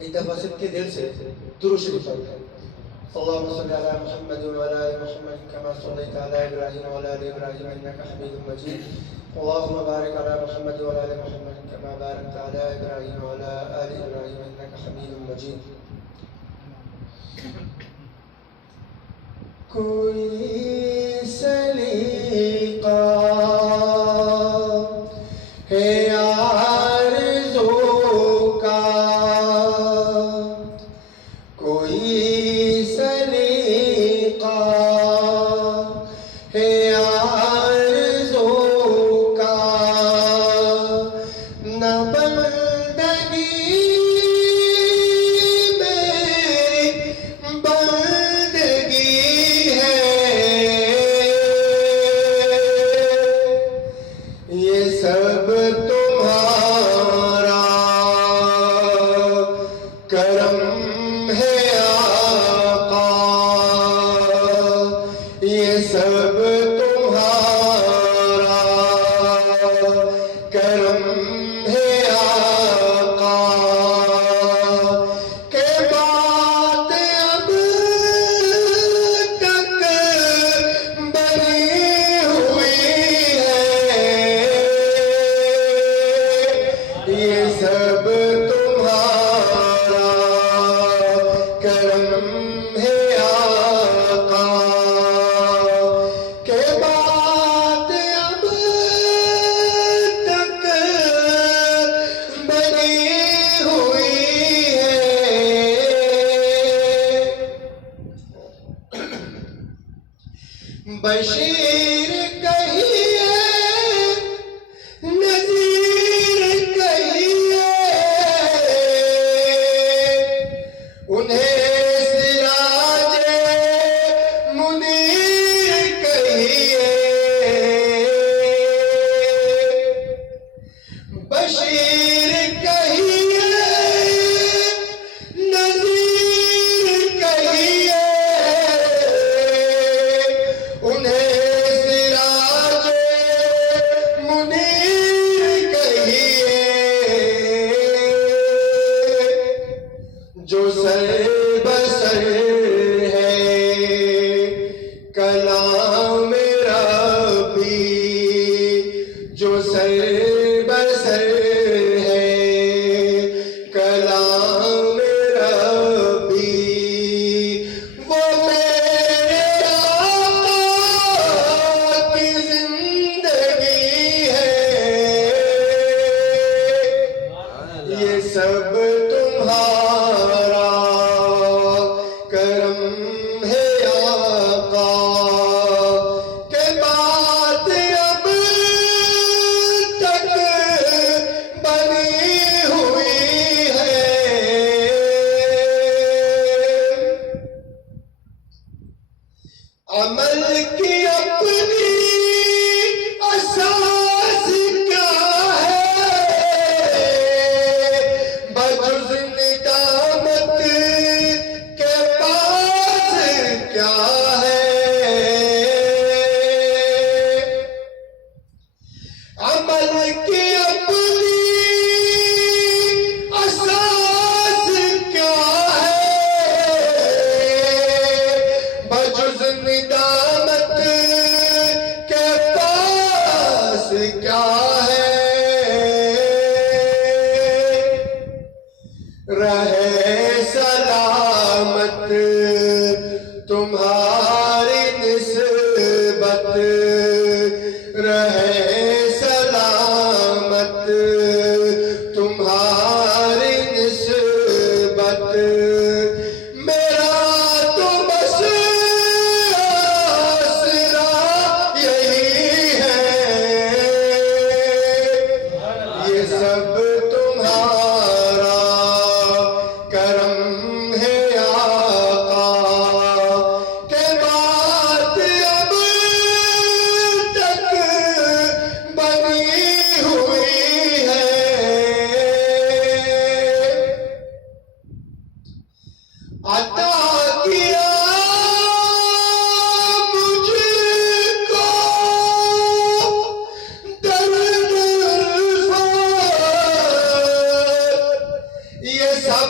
ایک دفعہ سب کے دل سے درود شریف پڑھیں. اللهم صل على محمد وعلى آل محمد كما صليت على إبراهيم وعلى آل إبراهيم إنك حميد مجيد. اللهم بارك على محمد وعلى آل محمد كما باركت على إبراهيم وعلى آل إبراهيم إنك حميد مجيد. کوئی سلیقہ ہے آرزو کا، کوئی سلیقہ ہے آرزو کا، نہ بندگی میری بندگی ہے، یہ سب تمہارا کرم ہے آقا، یہ سب تمہارا کرم ہے آقا، کہ بات اب تک بنی ہوئی ہے، یہ سب تمہارا کرم ہے آقا، کہ بات اب تک بنی ہوئی ہے. بشیر کہیے، نذیر کہیے، انہیں سراج منیر کہیے. بشیر کہیے، نذیر کہیے، انہیں سراج منیر کہیے. جو سر بسر ہے کلام ربی، جو سر بسر ہے کلام ربی، وہ میرے آقا کی زندگی ہے، یہ سب تمہارا کرم ہے آقا، کہ بات اب تک بنی ہوئی ہے. عمل کی اپنی اساس کیا ہے، بجز ندامت کے پاس کیا ہے. عمل کی اپنی اساس کیا ہے، بجز ندامت کے پاس کیا ہے. رہے سلامت تمہاری نسبت، رہے سلامت تمہاری نسبت. میرا تو بس آسرا یہی ہے، یہ سب تمہارا کرم ہے آقا.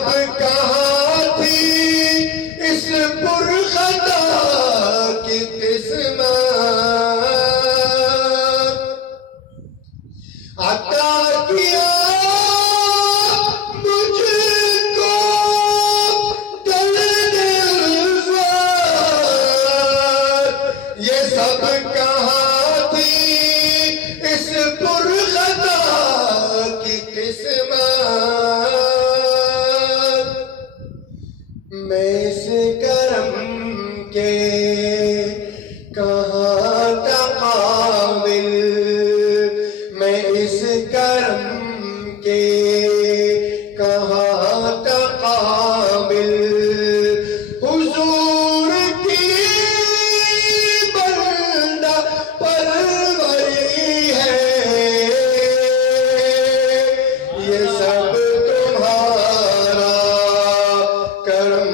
سب کہاں تھی اس پرخطا کی قسمت، عطا کیا مجھ کو درد الفت، یہ سب کہاں تھی اس پرخطا کی قسمت، میں اس کرم کے کہاں تقابل، میں اس کرم کے کہاں تقابل، حضور کی بندہ پروری ہے، یہ سب تمہارا کرم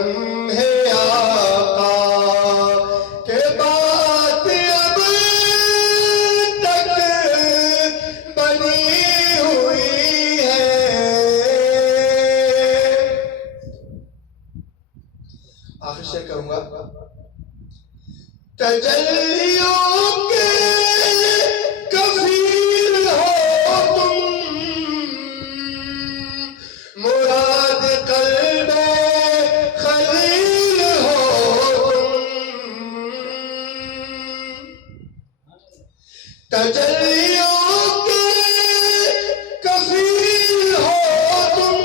ہے آقا، کہ بات اب تک بنی ہوئی ہے۔ آخر سے کہوں گا، تجلیوں کے کفیل ہو تم، مراد قلب خلیل ہو تم، تجلیوں کے کفیل ہو تم،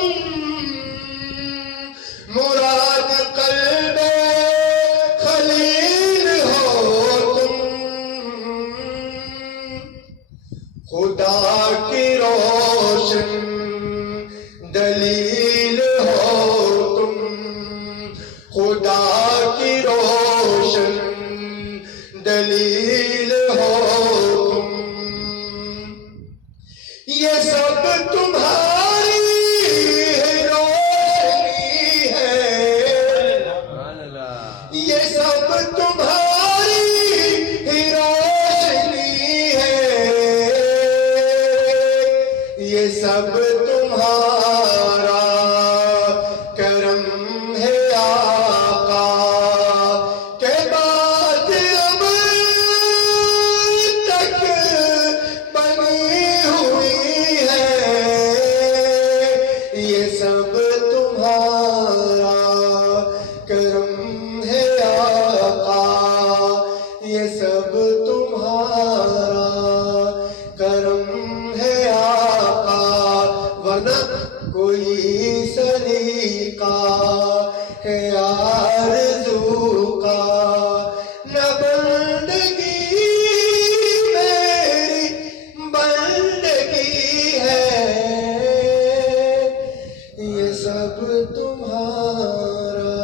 مراد قلب خلیل ہو تم، خدا کی روشن دلیل ہو تم، خدا کی روشن دلیل ہو تم، یہ سب تمہاری روشنی ہے، یہ سب تمہاری روشنی ہے، یہ سب تمہارا کرم ہے آقا، کہ بات اب تک بنی ہوئی ہے، یہ سب تمہارا کرم ہے آقا، یہ سب تمہارا کرم ہے آقا، ورنہ کوئی سلیقہ ہے آرزو کا، نہ بندگی میری بندگی ہے، یہ سب تمہارا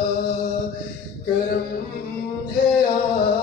کرم ہے آقا۔